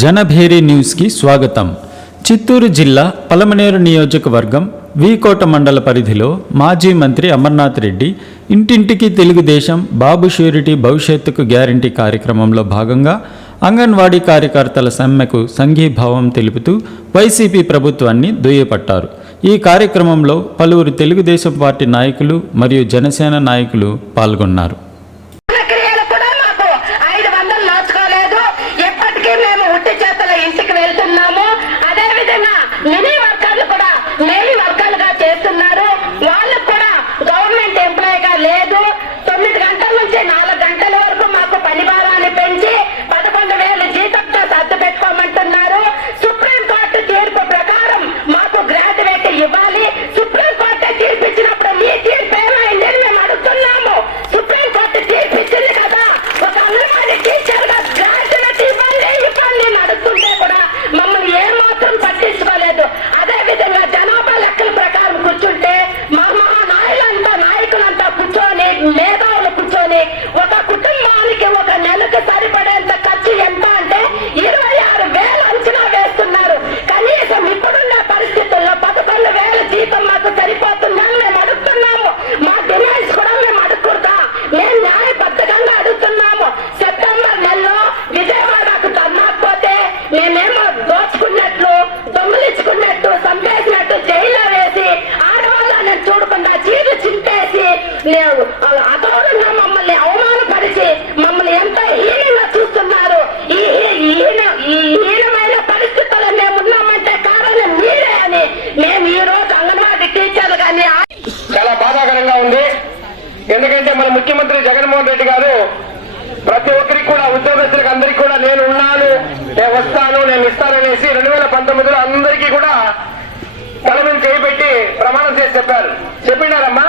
జనభేరి న్యూస్కి స్వాగతం. చిత్తూరు జిల్లా పలమనేరు నియోజకవర్గం వీకోట మండల పరిధిలో మాజీ మంత్రి అమర్నాథ్ రెడ్డి ఇంటింటికి తెలుగుదేశం బాబు ష్యూరిటీ భవిష్యత్తుకు గ్యారంటీ కార్యక్రమంలో భాగంగా అంగన్వాడీ కార్యకర్తల సమ్మెకు సంఘీభావం తెలుపుతూ వైసీపీ ప్రభుత్వాన్ని దుయ్యబట్టారు. ఈ కార్యక్రమంలో పలువురు తెలుగుదేశం పార్టీ నాయకులు మరియు జనసేన నాయకులు పాల్గొన్నారు. మినీ వర్కర్లు కూడా లేని వర్కర్లుగా చేస్తున్నారు. వాళ్ళకు కూడా గవర్నమెంట్ ఎంప్లాయీగా లేదు. 9 గంటల నుంచి 4 గంటల వరకు మాకు పని భారాన్ని పెంచి 11,000 జీతంతో సర్దు పెట్టుకోమంటున్నారు. సుప్రీంకోర్టు తీర్పు ప్రకారం మాకు గ్రాడ్యుయేట్ ఇవ్వాలి. సుప్రీంకోర్టు తీర్పు ఇచ్చినప్పుడు మీ తీర్పు ఏమైంది మేము అడుగుతున్నాము. సుప్రీంకోర్టు తీర్పు ఇచ్చింది కదా, ఒక అంగన్వాడీ టీచర్ గా గ్రాడ్యుయేట్ ఇవ్వాలి అని అడుగుతుంటే కూడా మమ్మల్ని ఏమాత్రం పట్టించుకోలేదు. అదే విధంగా జనాభా లెక్కల ప్రకారం కూర్చుంటే మా నాయకులంతా కూర్చొని మేధావులు కూర్చొని ఒక కుటుంబానికి ఒక నెలకు సరిపడేంత ఖర్చు ఎంత అంటే 26,000 అంచనా వేస్తున్నారు. కనీసం ఇప్పుడున్న పరిస్థితుల్లో 11,000 జీతం మాకు సరిపోతుందని మేము అడుగుతున్నాము. మా డిమాండ్స్ కూడా మేము అడుగుతా, మేము న్యాయబద్ధంగా అడుగుతున్నాము. సెప్టెంబర్ నెలలో విజయవాడకు తన్నకపోతే మేమేమో దోచుకున్నట్లు, దొంగలించుకున్నట్టు, సంపేసినట్టు జైల్లో వేసి ఆడవాళ్ళని చూడకుండా చీరు చింపేసి అగౌరవంగా మమ్మల్ని అవమానపరిచి మమ్మల్ని ఎంతో హీనంగా చూస్తున్నారు. ఈ హీనమైన పరిస్థితుల్లో మేము ఉన్నామంటే కారణం మీరే అని మేము ఈ రోజు అంగన్వాడీ టీచర్లు కానీ చాలా బాధాకరంగా ఉంది. ఎందుకంటే మన ముఖ్యమంత్రి జగన్మోహన్ రెడ్డి గారు ప్రతి ఒక్కరికి కూడా ఉద్యోగస్తులకు అందరికీ కూడా నేను ఉన్నాను, నేను వస్తాను, నేను ఇస్తాననేసి 2019లో అందరికీ కూడా తల మీద చేయబెట్టి ప్రమాణం చేసి చెప్పినారమ్మా.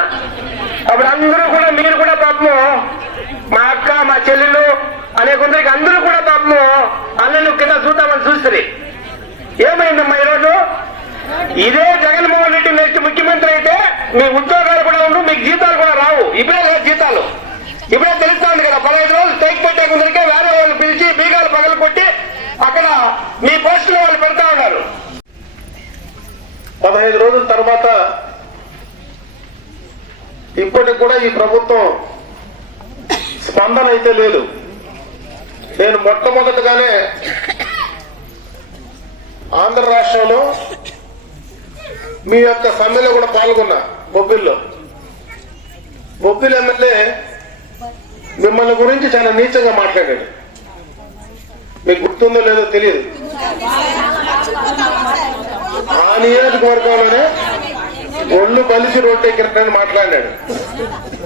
అప్పుడు అందరూ కూడా మీరు కూడా పాపము మా అక్క మా చెల్లెలు అనే కొందరికి అందరూ కూడా పాపము అన్నను కింద చూద్దామని చూస్తుంది. ఏమైందమ్మా ఈరోజు? ఇదే జగన్మోహన్ రెడ్డి నెక్స్ట్ ముఖ్యమంత్రి అయితే మీ ఉద్యోగాలు కూడా ఉండవు, మీకు జీతాలు కూడా రావు. ఇప్పుడే లేదు జీతాలు, ఇప్పుడే తెలుస్తా ఉంది కదా. 15 రోజులు టేక్ పెట్టే కొందరికే వేరే వాళ్ళు పిలిచి బీగాలు పగలు కొట్టి అక్కడ మీ పోస్టులు వాళ్ళు పెడతా ఉన్నారు. 15 రోజుల తర్వాత ఇప్పటికి కూడా ఈ ప్రభుత్వం స్పందన అయితే లేదు. నేను మొట్టమొదటిగానే ఆంధ్ర రాష్ట్రంలో మీ యొక్క సమ్మెలో కూడా పాల్గొన్నా. బొబ్బిల్ ఎమ్మెల్యే మిమ్మల్ని గురించి చాలా నీచంగా మాట్లాడాడు. మీకు గుర్తుందో లేదో తెలియదు. ఆ నియోజకవర్గంలోనే ఒళ్ళు బలిసి రోడ్డెక్కినట్టు మాట్లాడాడు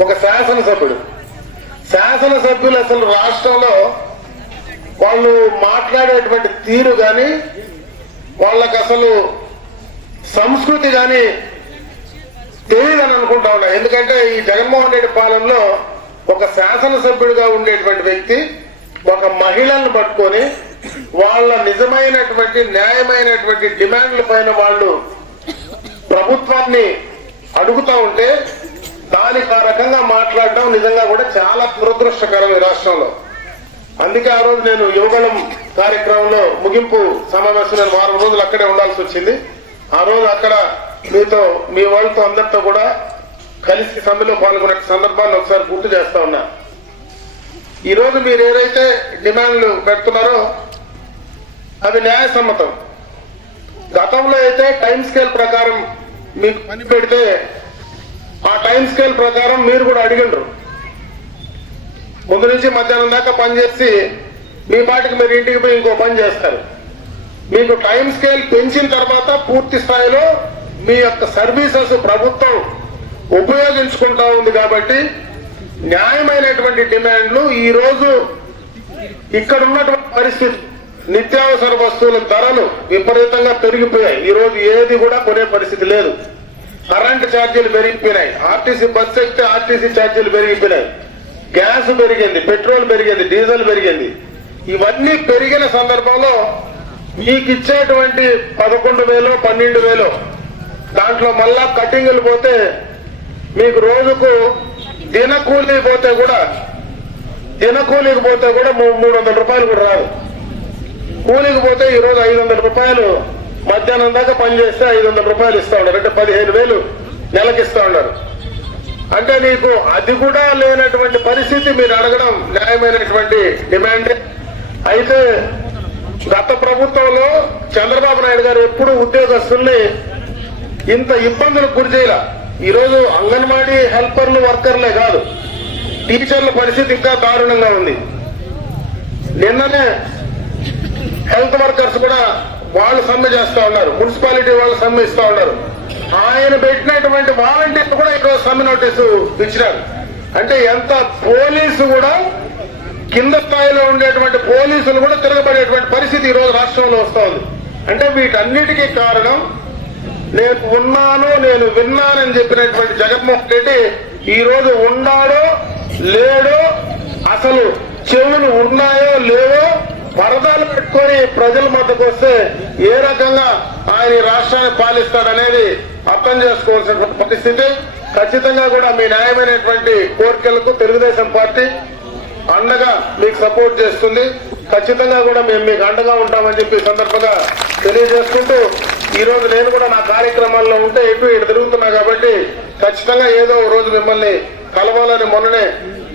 ఒక శాసనసభ్యుడు. శాసనసభ్యులు అసలు రాష్ట్రంలో వాళ్ళు మాట్లాడేటువంటి తీరు గాని, వాళ్ళకి అసలు సంస్కృతి గాని తెలియదని అనుకుంటా ఉన్నా. ఎందుకంటే ఈ జగన్మోహన్ రెడ్డి పాలనలో ఒక శాసనసభ్యుడిగా ఉండేటువంటి వ్యక్తి ఒక మహిళలను పట్టుకొని వాళ్ళ నిజమైనటువంటి న్యాయమైనటువంటి డిమాండ్ల పైన వాళ్ళు ప్రభుత్వాన్ని అడుగుతా ఉంటే దానికి ఆ రకంగా మాట్లాడడం నిజంగా కూడా చాలా దురదృష్టకరం ఈ రాష్ట్రంలో. అందుకే ఆ రోజు నేను యువగళం కార్యక్రమంలో ముగింపు సమావేశం నేను 4 రోజులు అక్కడే ఉండాల్సి వచ్చింది. ఆ రోజు అక్కడ మీతో మీ వాళ్ళతో అందరితో కూడా కలిసి సమ్మెలో పాల్గొనే సందర్భాన్ని ఒకసారి గుర్తు చేస్తా ఉన్నా. ఈ రోజు మీరు ఏదైతే డిమాండ్లు పెడుతున్నారో అవి న్యాయసమ్మతం. గతంలో అయితే టైం స్కేల్ ప్రకారం మీకు పని పెడితే ఆ టైం స్కేల్ ప్రకారం మీరు కూడా అడిగిండ్రు. ముందు నుంచి మధ్యాహ్నం దాకా పనిచేసి మీ పాటికి మీరు ఇంటికి పోయి ఇంకో పని చేస్తారు. మీకు టైం స్కేల్ పెంచిన తర్వాత పూర్తి స్థాయిలో మీ యొక్క సర్వీసెస్ ప్రభుత్వం ఉపయోగించుకుంటా ఉంది. కాబట్టి న్యాయమైనటువంటి డిమాండ్లు ఈ రోజు ఇక్కడ ఉన్నటువంటి పరిస్థితి, నిత్యావసర వస్తువుల ధరలు విపరీతంగా పెరిగిపోయాయి. ఈ రోజు ఏది కూడా కొనే పరిస్థితి లేదు. కరెంటు ఛార్జీలు పెరిగిపోయినాయి, ఆర్టీసీ బస్సు ఎక్కితే ఆర్టీసీ ఛార్జీలు పెరిగిపోయినాయి, గ్యాస్ పెరిగింది, పెట్రోల్ పెరిగింది, డీజిల్ పెరిగింది. ఇవన్నీ పెరిగిన సందర్భంలో మీకు ఇచ్చేటువంటి 11,000 12,000 దాంట్లో మళ్ళా కటింగులు పోతే మీకు రోజుకు దినకూలీకి పోతే కూడా 300 రూపాయలు కూడా రాదు. కూలికి పోతే ఈ రోజు 500 రూపాయలు మధ్యాహ్నం దాకా పనిచేస్తే 500 రూపాయలు ఇస్తా ఉన్నారు, అంటే 15,000 నెలకి ఇస్తా ఉన్నారు. అంటే నీకు అది కూడా లేనటువంటి పరిస్థితి మీరు అడగడం న్యాయమైనటువంటి డిమాండ్. అయితే గత ప్రభుత్వంలో చంద్రబాబు నాయుడు గారు ఎప్పుడు ఉద్యోగస్తుల్ని ఇంత ఇబ్బందులకు గురి చేయాల. ఈరోజు అంగన్వాడీ హెల్పర్లు వర్కర్లే కాదు, టీచర్ల పరిస్థితి ఇంకా దారుణంగా ఉంది. నిన్ననే హెల్త్ వర్కర్స్ కూడా వాళ్ళు సమ్మె చేస్తా ఉన్నారు, మున్సిపాలిటీ వాళ్ళు సమ్మె ఇస్తా ఉన్నారు. ఆయన పెట్టినటువంటి వాలంటీర్లు కూడా ఈరోజు సమ్మె నోటీసు ఇచ్చినారు. అంటే ఎంత పోలీసు కూడా కింద స్థాయిలో ఉండేటువంటి పోలీసులు కూడా తిరగబడేటువంటి పరిస్థితి ఈ రోజు రాష్ట్రంలో వస్తా ఉంది. అంటే వీటన్నిటికీ కారణం నేను ఉన్నాను, నేను విన్నానని చెప్పినటువంటి జగన్మోహన్ రెడ్డి ఈ రోజు ఉన్నాడో లేడో, అసలు చెవులు ఉన్నాయో లేవో పరదాలు పెట్టుకొని ప్రజల మధ్యకు వస్తే ఏ రకంగా ఆయన ఈ రాష్ట్రాన్ని పాలిస్తాడనేది అర్థం చేసుకోవాల్సిన పరిస్థితి. ఖచ్చితంగా కూడా మీ న్యాయమైనటువంటి కోరికలకు తెలుగుదేశం పార్టీ అండగా మీకు సపోర్ట్ చేస్తుంది. ఖచ్చితంగా కూడా మేము మీకు అండగా ఉంటామని చెప్పి సందర్భంగా తెలియజేసుకుంటూ, ఈ రోజు నేను కూడా నా కార్యక్రమాల్లో ఉంటే ఇటు తిరుగుతున్నా కాబట్టి ఖచ్చితంగా ఏదో ఓ రోజు మిమ్మల్ని కలవాలని, మొన్ననే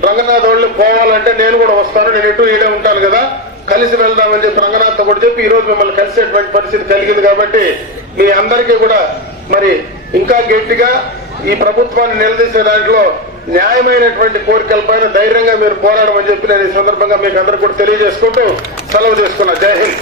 రంగనాథ్ వాళ్ళు పోవాలంటే నేను కూడా వస్తాను, నేను ఇటు ఈడే ఉంటాను కదా, కలిసి వెళ్దామని చెప్పి రంగనాథ్తో కూడా చెప్పి ఈ రోజు మిమ్మల్ని కలిసేటువంటి పరిస్థితి కలిగింది. కాబట్టి మీ అందరికీ కూడా మరి ఇంకా గట్టిగా ఈ ప్రభుత్వాన్ని నిలదీసే దాంట్లో న్యాయమైనటువంటి కోరికలపైన ధైర్యంగా మీరు పోరాడమని చెప్పి నేను ఈ సందర్భంగా మీకు అందరికీ కూడా తెలియజేసుకుంటూ సెలవు తీసుకున్నా. జై హింద్.